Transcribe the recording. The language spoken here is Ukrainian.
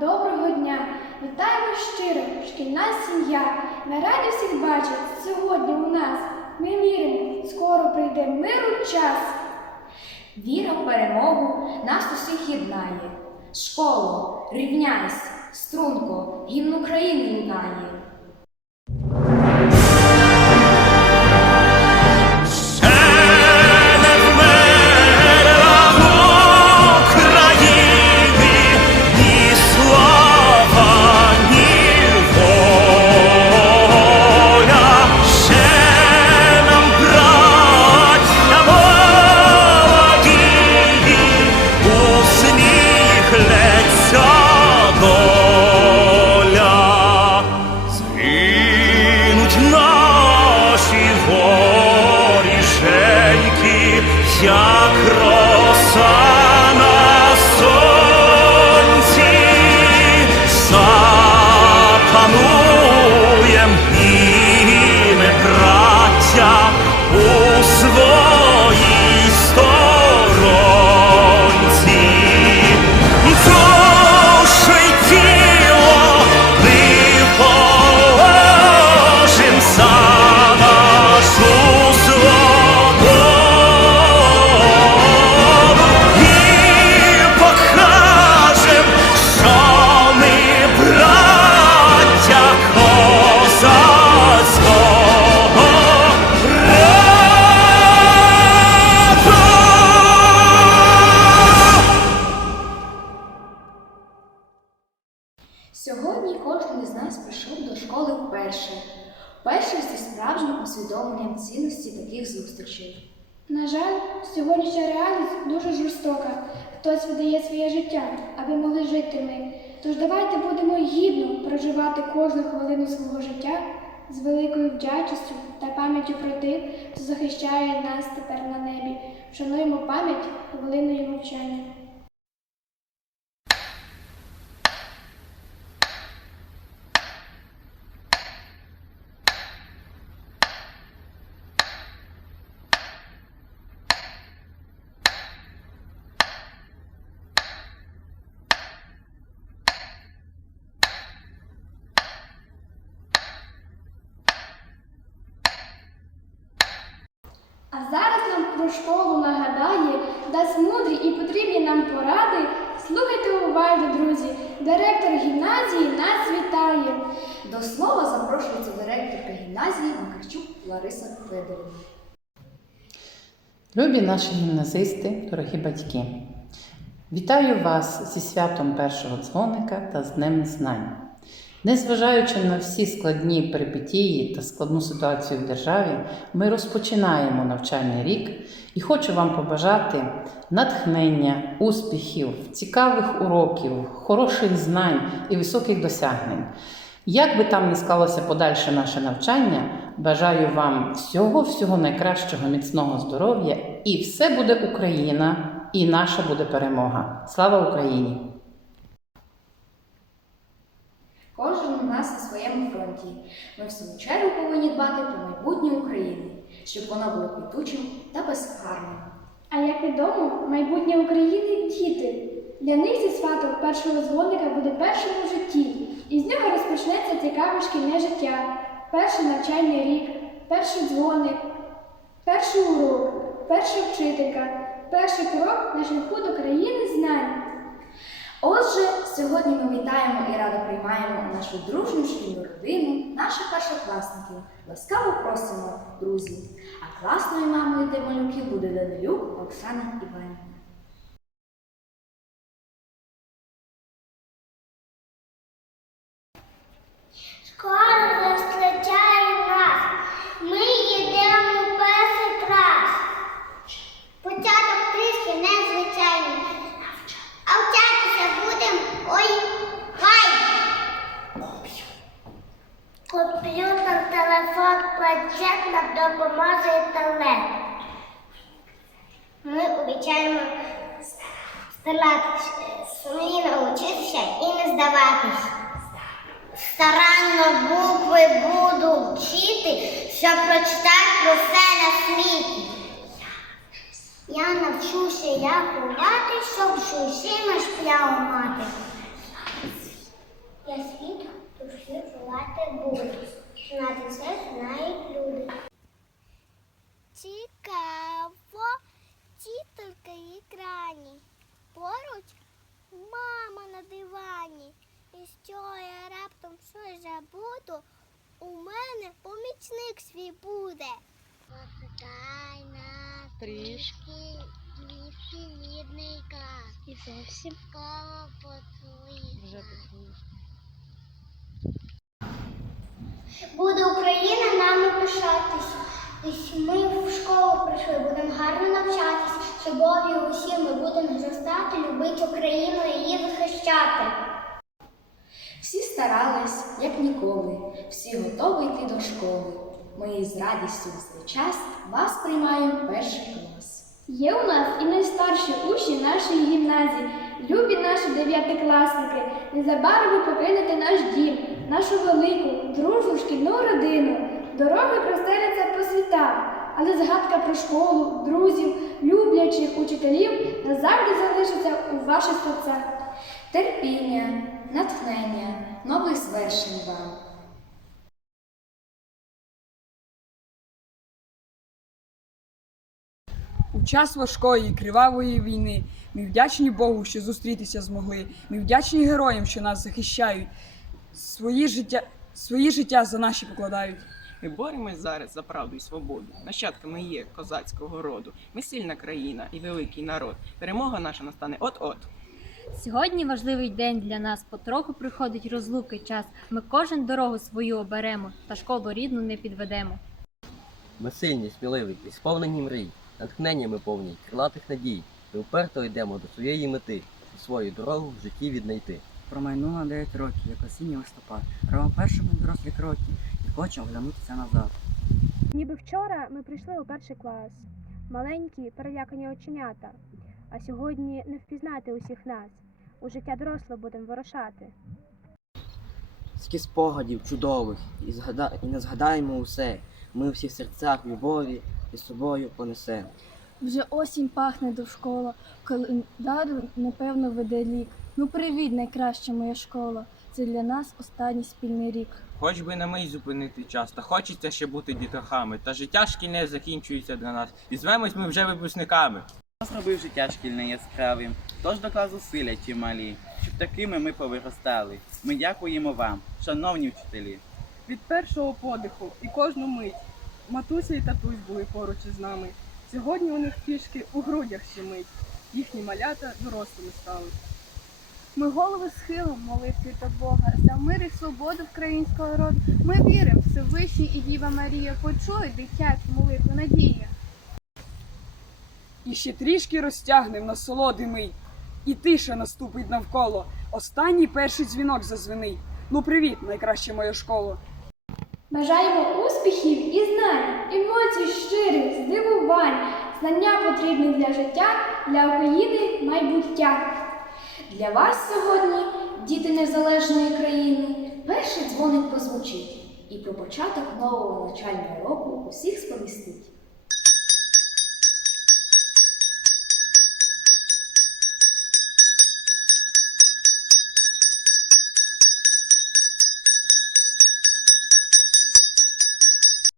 доброго дня! Вітаємо щиро, шкільна сім'я. На раді всіх бачить сьогодні у нас. Ми віримо, скоро прийде миру час. Віра в перемогу нас усіх єднає. Школу, рівнясь, струнко, гімн України лунає. Роса Сьогодні кожен із нас прийшов до школи вперше. Вперше зі справжнім усвідомленням цінності таких зустрічей. На жаль, сьогоднішня реальність дуже жорстока. Хтось видає своє життя, аби могли жити ми. Тож давайте будемо гідно проживати кожну хвилину свого життя з великою вдячністю та пам'яттю про тих, хто захищає нас тепер на небі. Вшануємо пам'ять хвилиною мовчання. А зараз нам про школу нагадає, дасть мудрі і потрібні нам поради. Слухайте уважно, друзі. Директор гімназії нас вітає. До слова запрошується директорка гімназії Макарчук Лариса Федорівна. Любі наші гімназисти, дорогі батьки, вітаю вас зі святом першого дзвоника та з Днем Знань. Незважаючи на всі складні перипетії та складну ситуацію в державі, ми розпочинаємо навчальний рік і хочу вам побажати натхнення, успіхів, цікавих уроків, хороших знань і високих досягнень. Як би там не склалося подальше наше навчання, бажаю вам всього-всього найкращого міцного здоров'я, і все буде Україна, і наша буде перемога. Слава Україні! Кожен у нас на своєму фронті. Ми в свою чергу повинні дбати про майбутнє України, щоб воно було квітучим та безхарним. А як відомо, майбутнє України діти. Для них зі свято першого дзвоника буде першим у житті, і з нього розпочнеться цікаве шкільне життя, перший навчальний рік, перший дзвоник, перший урок, перша вчителька, перший крок на шляху до країни знань. Отже, сьогодні ми вітаємо і радо приймаємо нашу дружню шкільну родину, наших першокласників. Ласкаво просимо, друзі. А класною мамою для малюків буде Данилюк Оксана Іванівна. Скоро зустрічає нас, ми йдемо в перший клас. Початок трішки незвичайний. А вчатися будемо ой хай. Комп'ютер, телефон, планшет нам допоможе інтернет. Ми обіцяємо сумлінно вчитися і не здаватись. Старанно букви буду вчити, щоб прочитати про все на світі. Я навчуся як ховати, щоб з усіма мати. Я світ дуже жувати будуть. Знати все знають люди. Цікаво, тітонька в екрані. Поруч мама на дивані. І що я раптом щось забуду, у мене помічник свій буде. Подай на трішки рідний клас. І зовсім коло поцілуй. Вже Буде Україна нами пишатись. Ми в школу прийшли, будемо гарно навчатись. З любов'ю усі ми будемо зростати, любити Україну і її захищати. Всі старались, як ніколи, всі готові йти до школи. Ми з радістю цей час вас приймаємо перший клас. Є у нас і найстарші учні нашої гімназії, любі наші дев'ятикласники. Незабаром ви покинете наш дім, нашу велику, дружну шкільну родину. Дороги простеляться по світах, але згадка про школу, друзів, люблячих учителів назавжди залишиться у ваших серцях. Терпіння, натхнення, нових звершень вам. Час важкої, кривавої війни ми вдячні Богу, що зустрітися змогли. Ми вдячні героям, що нас захищають, свої життя, свої життя за наші покладають. Ми боремось зараз за правду і свободу. Нащадками є козацького роду. Ми сильна країна і великий народ. Перемога наша настане от-от. Сьогодні важливий день для нас. Потроху приходить розлуки час. Ми кожен дорогу свою оберемо, та школу рідну не підведемо. Ми сильні, сміливі і сповнені мрій, натхнення ми повні, крилатих надій. Ми вперто йдемо до своєї мети, і свою дорогу в житті віднайти. Промайнуло 9 років, як осінній листопад. Робимо першими дорослі кроки і хочемо оглянутися назад. Ніби вчора ми прийшли у перший клас. Маленькі, перелякані оченята. А сьогодні не впізнати усіх нас. У життя доросле будемо вирушати. Скільки спогадів чудових, і, згада... і не згадаємо усе. Ми у всіх серцях любові і з собою понесемо. Вже осінь пахне довкола, календар непевно веде лік. Ну привіт, найкраща моя школа. Це для нас останній спільний рік. Хоч би на мить зупинити час, та хочеться ще бути дітахами. Та життя шкільне закінчується для нас. І звемось ми вже випускниками. Зробив життя шкільне яскравим, тож доклав зусилля чималі, щоб такими ми повиростали. Ми дякуємо вам, шановні вчителі. Від першого подиху і кожну мить матуся і татусь були поруч із нами. Сьогодні у них пішки у грудях щемить. Їхні малята дорослими стали. Ми голови схилом молитви до Бога за мир і свободу українського роду. Ми віримо, Всевишній і Діва Марія почує дитячу молитву надії. І ще трішки розтягнем на солоди мий, і тиша наступить навколо. Останній перший дзвінок зазвенить. Ну привіт, найкраща моя школа. Бажаємо успіхів і знань, емоцій щирих, здивувань, знання потрібні для життя, для України майбуття. Для вас сьогодні, діти незалежної країни, перший дзвоник позвучить і про початок нового навчального року усіх сповістить.